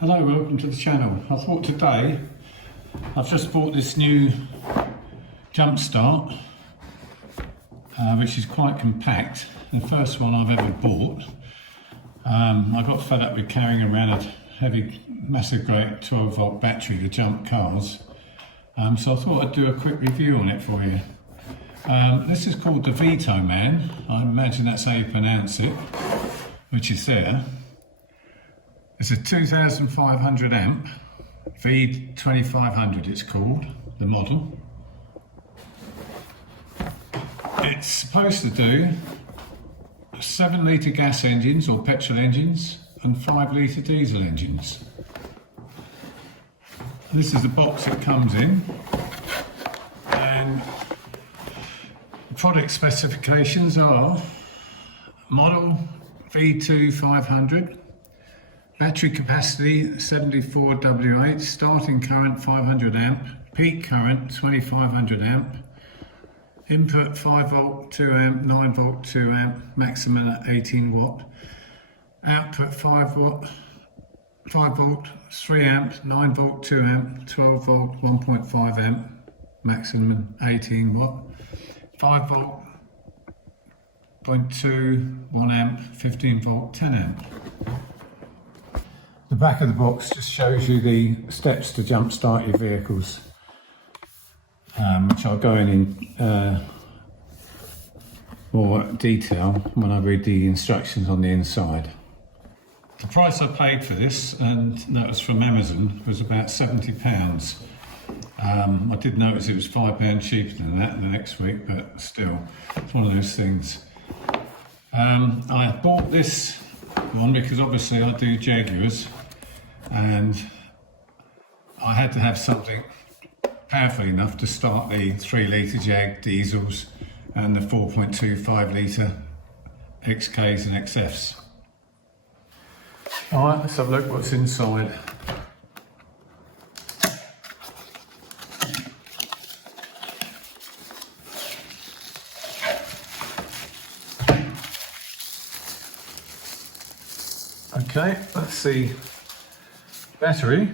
Hello, welcome to the channel. I thought today, I've just bought this new jump start, which is quite compact. The first one I've ever bought. I got fed up with carrying around a heavy, massive great 12-volt battery to jump cars. So I thought I'd do a quick review on it for you. This is called the VTOMAN. I imagine that's how you pronounce it, which is there. It's a 2500 amp, V2500 it's called, the model. It's supposed to do 7 litre gas engines or petrol engines and 5 litre diesel engines. This is the box it comes in, and the product specifications are model V2500. Battery capacity 74 W8, starting current 500 amp, peak current 2500 amp, input 5 volt 2 amp, 9 volt 2 amp, maximum at 18 watt, output 5 volt 3 amp, 9 volt 2 amp, 12 volt 1.5 amp, maximum 18 watt, 5 volt 0.2 1 amp, 15 volt 10 amp. The back of the box just shows you the steps to jump start your vehicles, which I'll go in more detail when I read the instructions on the inside. The price I paid for this, and that was from Amazon, was about £70. I did notice it was £5 cheaper than that the next week, but still, it's one of those things. I bought this one because obviously I do Jaguars, and I had to have something powerful enough to start the 3 litre Jag diesels and the 4.25 litre XKs and XFs. Alright, let's have a look what's inside. Okay, let's see. Battery.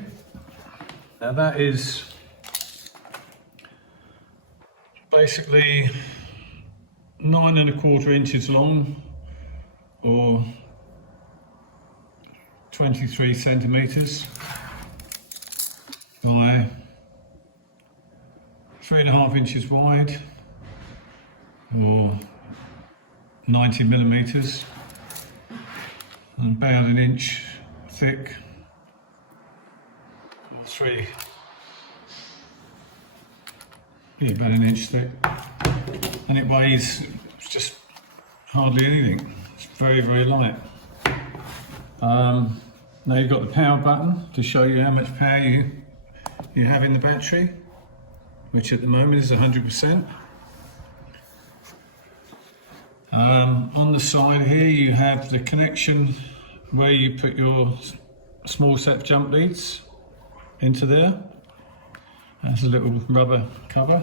Now that is basically 9 1/4 inches long, or 23 centimeters by 3.5 inches wide, or 90 millimeters, and about 1 inch thick, or about 1 inch thick, and it weighs just hardly anything. It's very, very light. Now you've got the power button to show you how much power you have in the battery, which at the moment is 100%. On the side here you have the connection where you put your small set jump leads into there. There's a little rubber cover.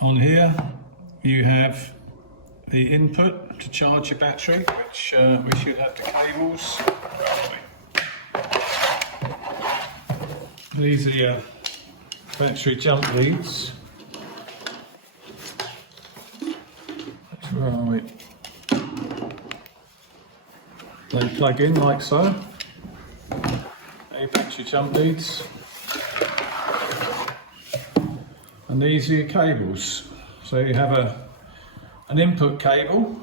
On here you have the input to charge your battery, which we should have the cables. These are your battery jump leads. Where are we? They plug in like so. Your battery jump leads. And these are your cables. So you have an input cable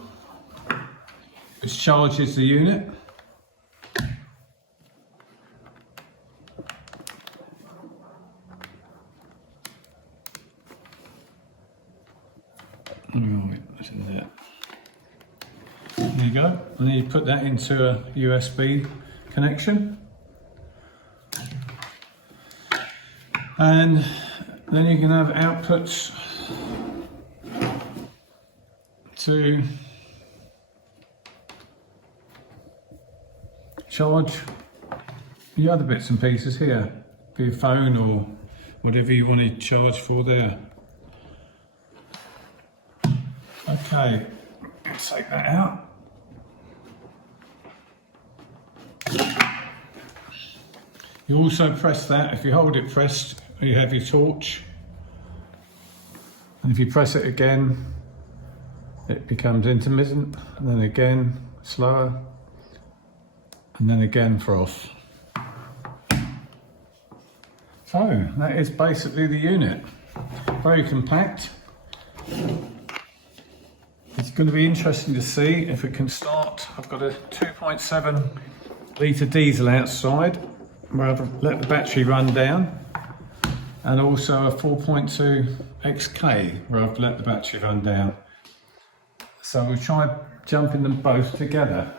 which charges the unit. What's in there? There you go. And then you put that into a USB connection. And then you can have outputs to charge the other bits and pieces here, for your phone or whatever you want to charge for there. Okay, take that out. You also press that. If you hold it pressed, you have your torch. And if you press it again, it becomes intermittent, and then again slower, and then again froth. So that is basically the unit. Very compact. It's going to be interesting to see if it can start. I've got a 2.7 litre diesel outside where I've let the battery run down, and also a 4.2 XK where I've let the battery run down. So we'll try jumping them both together.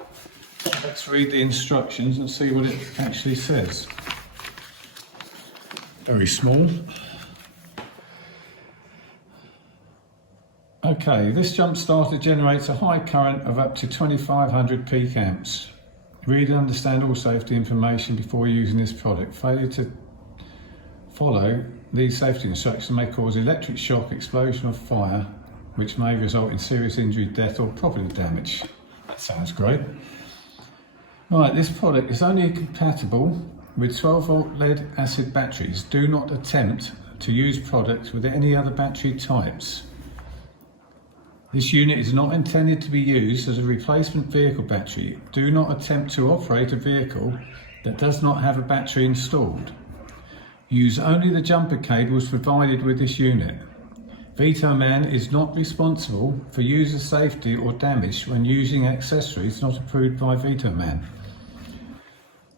Let's read the instructions and see what it actually says. Very small. Okay, this jump starter generates a high current of up to 2500 peak amps. Read and understand all safety information before using this product. Failure to follow these safety instructions may cause electric shock, explosion or fire, which may result in serious injury, death or property damage. That sounds great. Right, this product is only compatible with 12-volt lead acid batteries. Do not attempt to use products with any other battery types. This unit is not intended to be used as a replacement vehicle battery. Do not attempt to operate a vehicle that does not have a battery installed. Use only the jumper cables provided with this unit. VTOMAN is not responsible for user safety or damage when using accessories not approved by VTOMAN.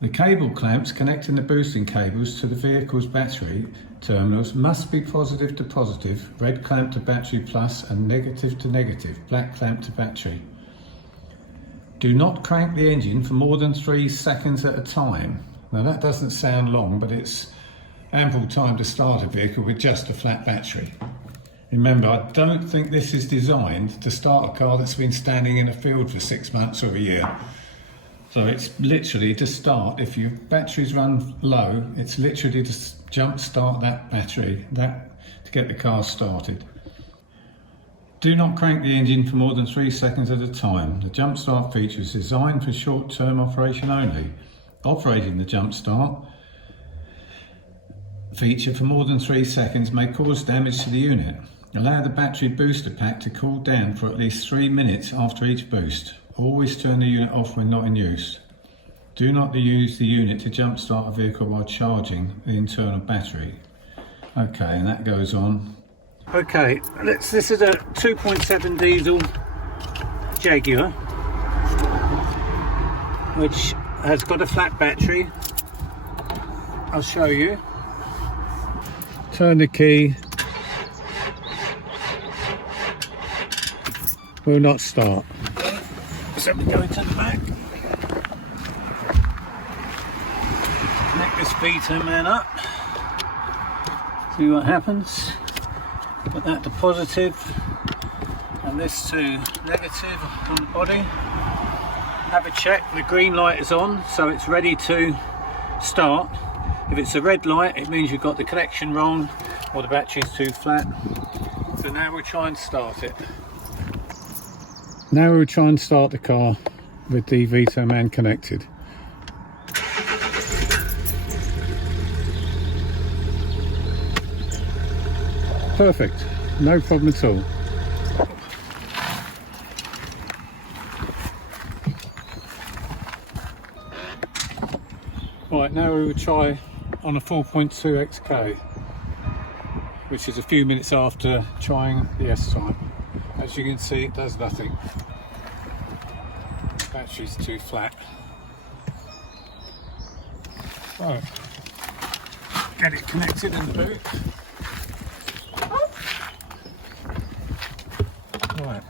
The cable clamps connecting the boosting cables to the vehicle's battery terminals must be positive to positive, red clamp to battery plus, and negative to negative, black clamp to battery. Do not crank the engine for more than 3 seconds at a time. Now that doesn't sound long, but it's ample time to start a vehicle with just a flat battery. Remember, I don't think this is designed to start a car that's been standing in a field for 6 months or a year. So it's literally to start. If your batteries run low, it's literally to jump start that battery to get the car started. Do not crank the engine for more than 3 seconds at a time. The jump start feature is designed for short-term operation only. Operating the jump start feature for more than 3 seconds may cause damage to the unit. Allow the battery booster pack to cool down for at least 3 minutes after each boost. Always turn the unit off when not in use. Do not use the unit to jump start a vehicle while charging the internal battery. Okay, and that goes on. Okay, this is a 2.7 diesel Jaguar, which has got a flat battery. I'll show you. Turn the key. Will not start. So we go into the back. Connect this VTOMAN up. See what happens. Put that to positive and this to negative on the body. Have a check. The green light is on, so it's ready to start. If it's a red light, it means you've got the connection wrong or the battery's too flat. So now we'll try and start it. Now we'll try and start the car with the VTOMAN connected. Perfect, no problem at all. Right, now we will try on a 4.2 XK, which is a few minutes after trying the S-Type. As you can see, it does nothing. The battery's too flat. So, get it connected in the boot. Right.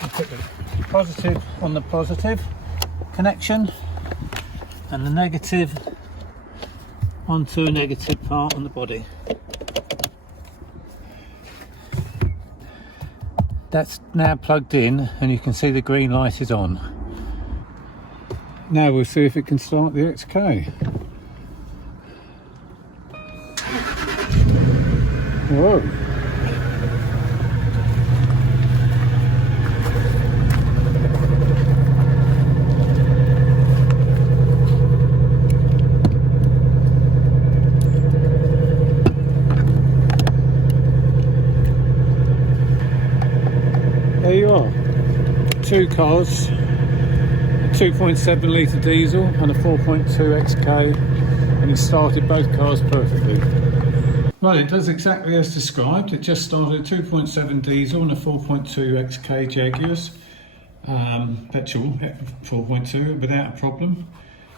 I'll put the positive on the positive connection and the negative onto a negative part on the body. That's now plugged in and you can see the green light is on. Now we'll see if it can start the XK. Whoa. two cars, a 2.7 litre diesel and a 4.2 XK, and he started both cars perfectly. Well, it does exactly as described. It just started a 2.7 diesel and a 4.2 XK Jaguars, petrol 4.2 without a problem.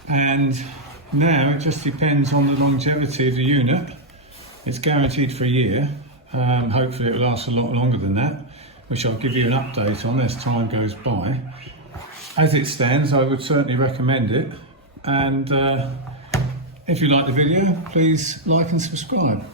And now it just depends on the longevity of the unit. It's guaranteed for a year. Hopefully it will last a lot longer than that, which I'll give you an update on as time goes by. As it stands, I would certainly recommend it. And if you like the video, please like and subscribe.